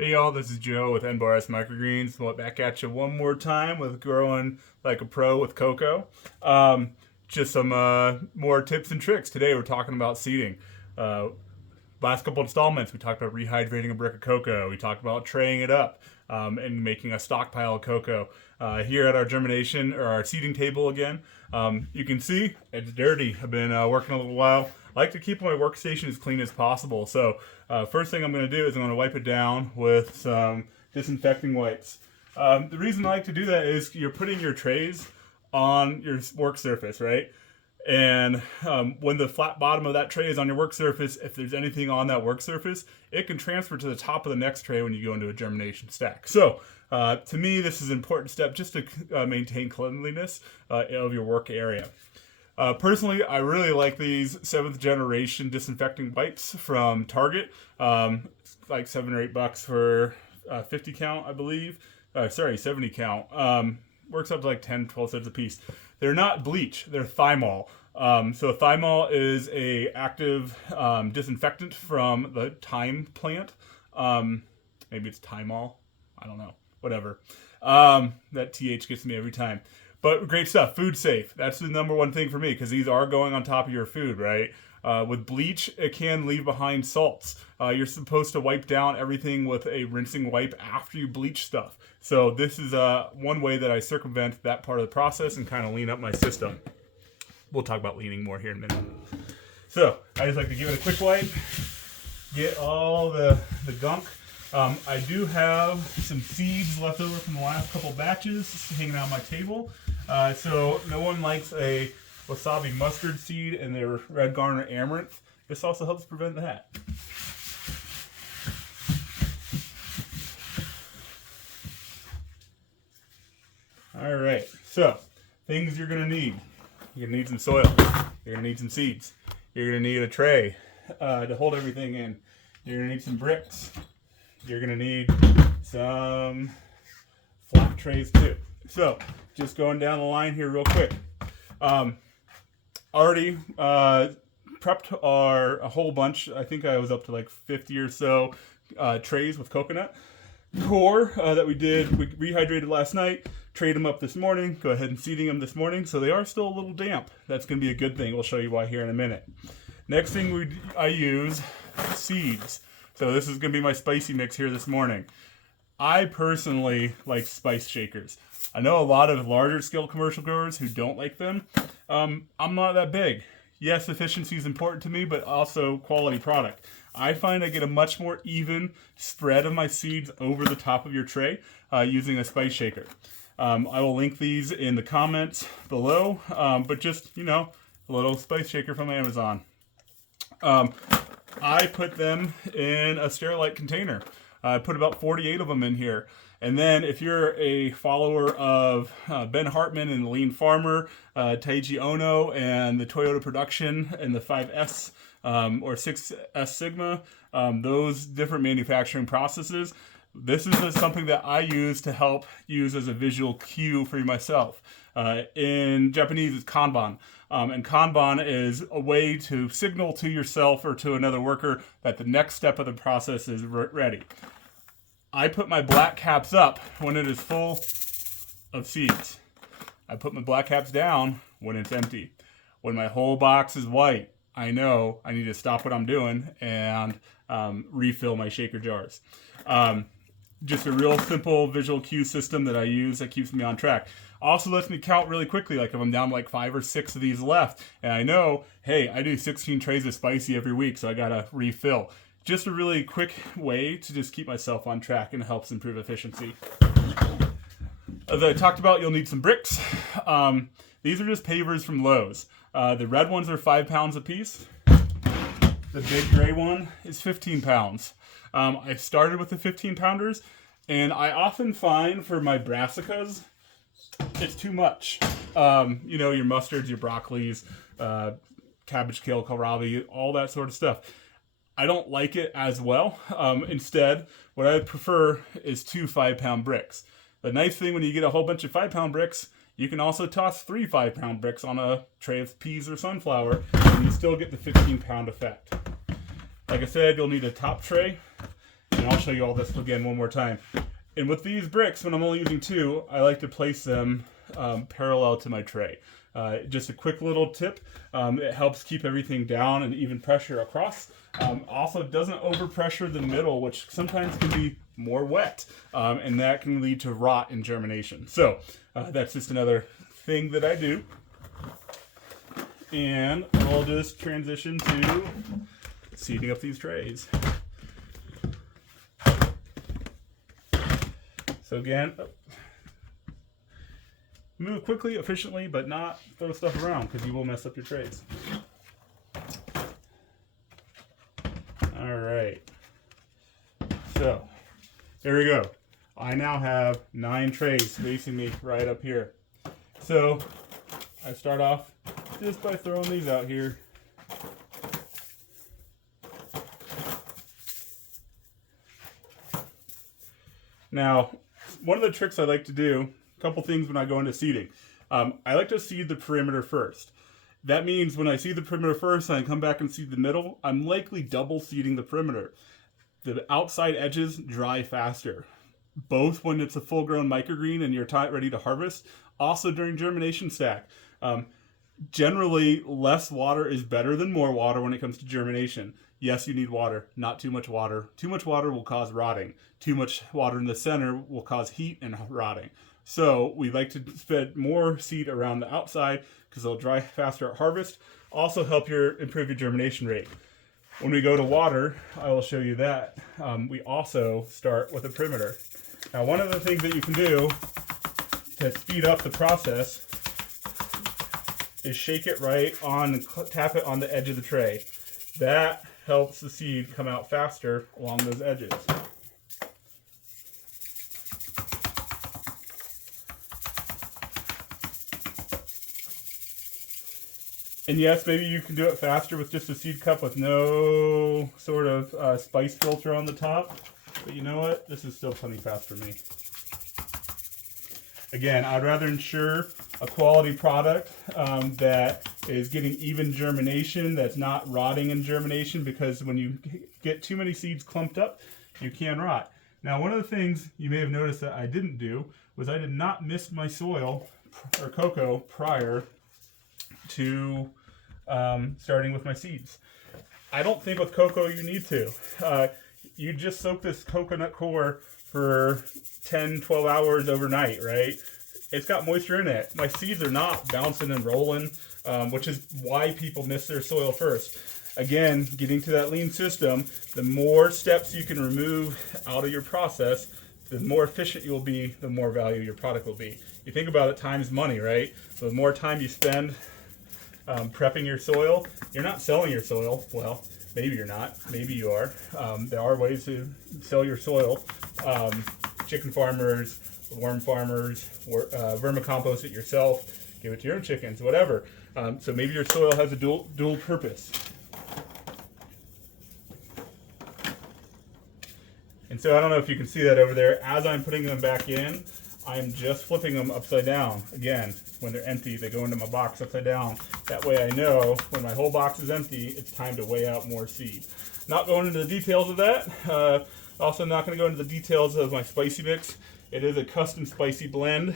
Hey y'all, this is Joe with Microgreens. Back at you one more time with growing like a pro with Coco. Just some more tips and tricks. Today we're talking about seeding. Last couple installments we talked about rehydrating a brick of cocoa. We talked about traying it up and making a stockpile of cocoa. Here at our germination or our seeding table again, you can see it's dirty. I've been working a little while. I like to keep my workstation as clean as possible. So first thing I'm going to do is I'm going to wipe it down with some disinfecting wipes. The reason I like to do that is you're putting your trays on your work surface, right? And when the flat bottom of that tray is on your work surface, if there's anything on that work surface, it can transfer to the top of the next tray when you go into a germination stack. So to me, this is an important step just to maintain cleanliness of your work area. Personally, I really like these 7th generation disinfecting wipes from Target. It's like $7 or $8 for 50 count, I believe. 70 count. Works up to like 10, 12 cents a piece. They're not bleach, they're thymol. So thymol is a active disinfectant from the thyme plant. Maybe it's thymol. I don't know. Whatever. That TH gets me every time. But great stuff. Food safe. That's the number one thing for me because these are going on top of your food, right? With bleach, it can leave behind salts. You're supposed to wipe down everything with a rinsing wipe after you bleach stuff. So this is one way that I circumvent that part of the process and kind of lean up my system. We'll talk about leaning more here in a minute. So I just like to give it a quick wipe, get all the gunk. I do have some seeds left over from the last couple batches hanging out on my table. So no one likes a wasabi mustard seed and their red garnet amaranth. This also helps prevent that. All right, so things you're gonna need. You're gonna need some soil. You're gonna need some seeds. You're gonna need a tray to hold everything in. You're gonna need some bricks. You're gonna need some flat trays too. So just going down the line here real quick. Already prepped a whole bunch. I think I was up to like 50 or so trays with coconut core that we rehydrated last night. Trayed them up this morning. Go ahead and seeding them this morning. So they are still a little damp. That's going to be a good thing. We'll show you why here in a minute. Next thing I use seeds. So this is going to be my spicy mix here this morning. I personally like spice shakers. I know a lot of larger scale commercial growers who don't like them. I'm not that big. Yes, efficiency is important to me, but also quality product. I find I get a much more even spread of my seeds over the top of your tray using a spice shaker. I will link these in the comments below, but just, a little spice shaker from Amazon. I put them in a Sterilite container. I put about 48 of them in here. And then if you're a follower of Ben Hartman and the Lean Farmer, Taiji Ono and the Toyota Production and the 5S or 6S Sigma, those different manufacturing processes, this is something that I use to help use as a visual cue for myself. In Japanese, it's Kanban. And Kanban is a way to signal to yourself or to another worker that the next step of the process is ready. I put my black caps up when it is full of seeds. I put my black caps down when it's empty. When my whole box is white, I know I need to stop what I'm doing and refill my shaker jars. Just a real simple visual cue system that I use that keeps me on track. Also lets me count really quickly, like if I'm down like 5 or 6 of these left, and I know, hey, I do 16 trays of spicy every week, so I gotta refill. Just a really quick way to just keep myself on track and helps improve efficiency. As I talked about, you'll need some bricks. These are just pavers from Lowe's. The red ones are 5 pounds a piece. The big gray one is 15 pounds. I started with the 15 pounders, and I often find for my brassicas, it's too much. Your mustards, your broccolis, cabbage kale, kohlrabi, all that sort of stuff. I don't like it as well. Instead, what I prefer is 2 5-pound bricks. The nice thing when you get a whole bunch of 5-pound bricks, you can also toss 3 5-pound bricks on a tray of peas or sunflower, and you still get the 15-pound effect. Like I said, you'll need a top tray And I'll show you all this again one more time. And with these bricks, when I'm only using 2, I like to place them parallel to my tray. Just a quick little tip. It helps keep everything down and even pressure across. Also doesn't overpressure the middle, which sometimes can be more wet. And that can lead to rot in germination. So that's just another thing that I do. And I'll just transition to seeding up these trays. So again, move quickly, efficiently, but not throw stuff around because you will mess up your trays. All right. So here we go. I now have 9 trays facing me right up here. So I start off just by throwing these out here. Now, one of the tricks I like to do, a couple things when I go into seeding. I like to seed the perimeter first. That means when I seed the perimeter first and I come back and seed the middle, I'm likely double seeding the perimeter. The outside edges dry faster, both when it's a full-grown microgreen and you're ready to harvest, also during germination stack. Generally, less water is better than more water when it comes to germination. Yes, you need water, not too much water. Too much water will cause rotting. Too much water in the center will cause heat and rotting. So we like to spread more seed around the outside because they'll dry faster at harvest. Also help improve your germination rate. When we go to water, I will show you that. We also start with a perimeter. Now, one of the things that you can do to speed up the process is shake it right on and tap it on the edge of the tray. That helps the seed come out faster along those edges. And yes, maybe you can do it faster with just a seed cup with no sort of spice filter on the top. But you know what? This is still plenty fast for me. Again, I'd rather ensure a quality product that is getting even germination, that's not rotting in germination, because when you get too many seeds clumped up, you can rot. Now, one of the things you may have noticed that I didn't do was I did not mist my soil or cocoa prior to starting with my seeds. I don't think with cocoa you need to. You just soak this coconut core for 10, 12 hours overnight, right? It's got moisture in it. My seeds are not bouncing and rolling, which is why people miss their soil first. Again, getting to that lean system, the more steps you can remove out of your process, the more efficient you'll be, the more value your product will be. You think about it, time is money, right? So the more time you spend prepping your soil, you're not selling your soil. Well, maybe you're not. Maybe you are. There are ways to sell your soil. Chicken farmers, worm farmers, vermicompost it yourself, give it to your own chickens, whatever. So maybe your soil has a dual purpose. And so I don't know if you can see that over there. As I'm putting them back in, I'm just flipping them upside down. Again, when they're empty, they go into my box upside down. That way I know when my whole box is empty, it's time to weigh out more seed. Not going into the details of that. Also not going to go into the details of my spicy mix. It is a custom spicy blend.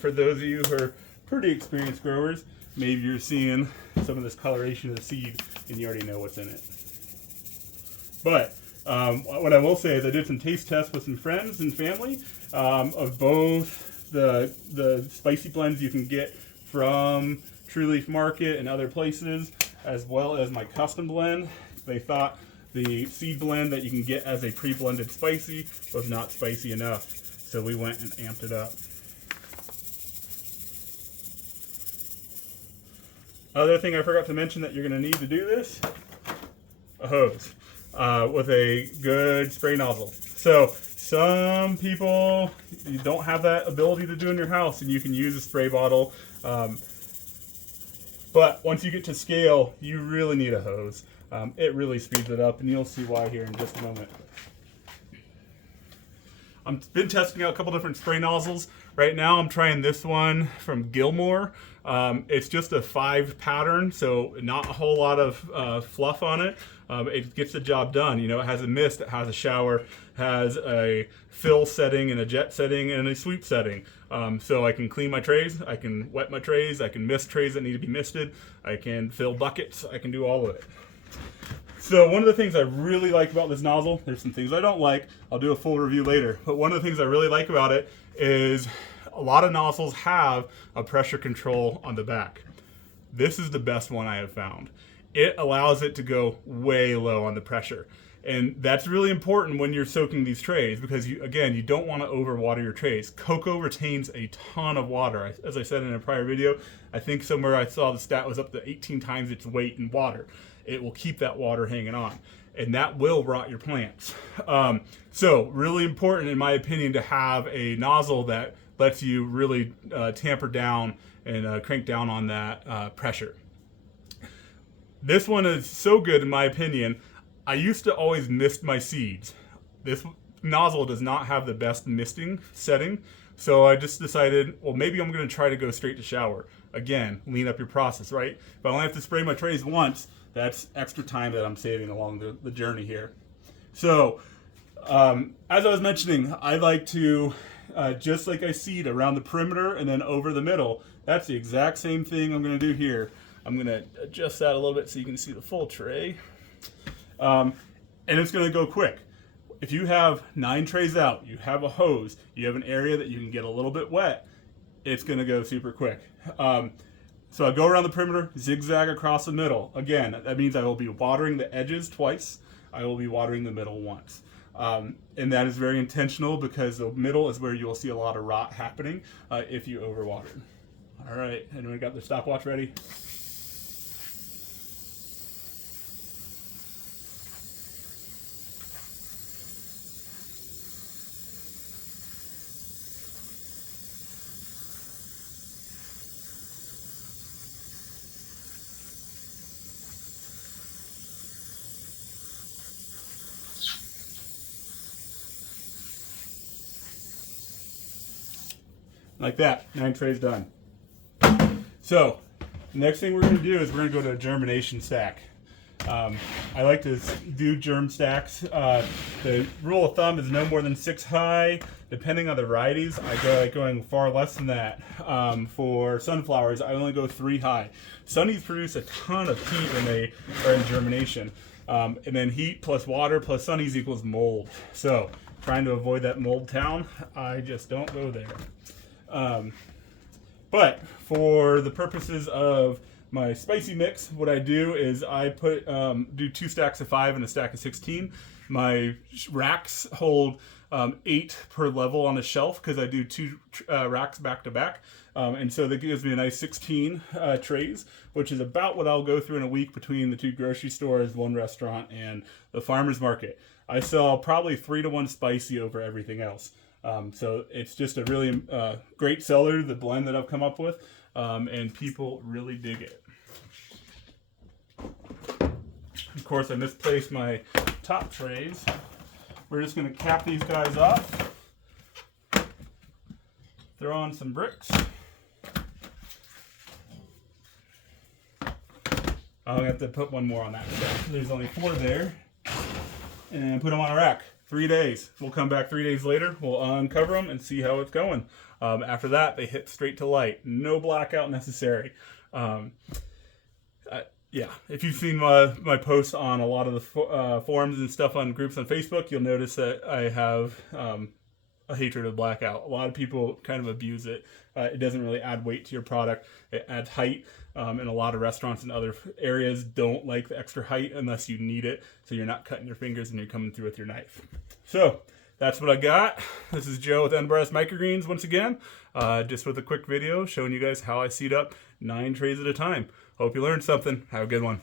For those of you who are pretty experienced growers, maybe you're seeing some of this coloration of the seed and you already know what's in it. But what I will say is I did some taste tests with some friends and family of both the spicy blends you can get from True Leaf Market and other places, as well as my custom blend. They thought the seed blend that you can get as a pre-blended spicy was not spicy enough, so we went and amped it up. Other thing I forgot to mention that you're going to need to do this, a hose with a good spray nozzle. So some people, you don't have that ability to do in your house, and you can use a spray bottle. But once you get to scale, you really need a hose. It really speeds it up, and you'll see why here in just a moment. I've been testing out a couple different spray nozzles. Right now I'm trying this one from Gilmore. It's just a 5 pattern, so not a whole lot of fluff on it. It gets the job done. You know, it has a mist, it has a shower, has a fill setting and a jet setting and a sweep setting. So I can clean my trays, I can wet my trays, I can mist trays that need to be misted, I can fill buckets, I can do all of it. So one of the things I really like about this nozzle, there's some things I don't like, I'll do a full review later, but one of the things I really like about it is a lot of nozzles have a pressure control on the back. This is the best one I have found. It allows it to go way low on the pressure. And that's really important when you're soaking these trays because, you don't want to overwater your trays. Coco retains a ton of water. As I said in a prior video, I think somewhere I saw the stat was up to 18 times its weight in water. It will keep that water hanging on, and that will rot your plants. So really important, in my opinion, to have a nozzle that lets you really tamper down and crank down on that pressure. This one is so good, in my opinion. I used to always mist my seeds. This nozzle does not have the best misting setting, so I just decided, well, maybe I'm going to try to go straight to shower. Again, lean up your process, right? If I only have to spray my trays once, that's extra time that I'm saving along the journey here. So, as I was mentioning, I like to, just like I seed around the perimeter and then over the middle, that's the exact same thing I'm going to do here. I'm going to adjust that a little bit so you can see the full tray. And it's going to go quick. If you have 9 trays out, you have a hose, you have an area that you can get a little bit wet, it's going to go super quick. So I go around the perimeter, zigzag across the middle. Again, that means I will be watering the edges twice. I will be watering the middle once. And that is very intentional because the middle is where you'll see a lot of rot happening if you overwater. All right, anyone got their stopwatch ready? Like that, 9 trays done. So, the next thing we're going to do is we're going to go to a germination stack. I like to do germ stacks. The rule of thumb is no more than 6 high. Depending on the varieties, I go like going far less than that. For sunflowers, I only go 3 high. Sunnies produce a ton of heat when they are in germination. And then heat plus water plus sunnies equals mold. So, trying to avoid that mold town, I just don't go there. But for the purposes of my spicy mix, what I do is I put do 2 stacks of 5 and a stack of 16. My racks hold 8 per level on a shelf because I do 2 racks back to back. And so that gives me a nice 16 trays, which is about what I'll go through in a week between the 2 grocery stores, 1 restaurant, and the farmer's market. I sell probably 3 to 1 spicy over everything else. So it's just a really great seller, the blend that I've come up with, and people really dig it. Of course, I misplaced my top trays. We're just going to cap these guys off, throw on some bricks. I'll have to put 1 more on that stack. There's only 4 there, and put them on a rack. 3 days. We'll come back 3 days later. We'll uncover them and see how it's going. After that, they hit straight to light. No blackout necessary. Yeah, if you've seen my posts on a lot of the forums and stuff on groups on Facebook, you'll notice that I have a hatred of blackout. A lot of people kind of abuse it. It doesn't really add weight to your product. It adds height, and a lot of restaurants and other areas don't like the extra height unless you need it, so you're not cutting your fingers and you're coming through with your knife. So that's what I got. This is Joe with Microgreens once again, just with a quick video showing you guys how I seed up 9 trays at a time. Hope you learned something. Have a good one.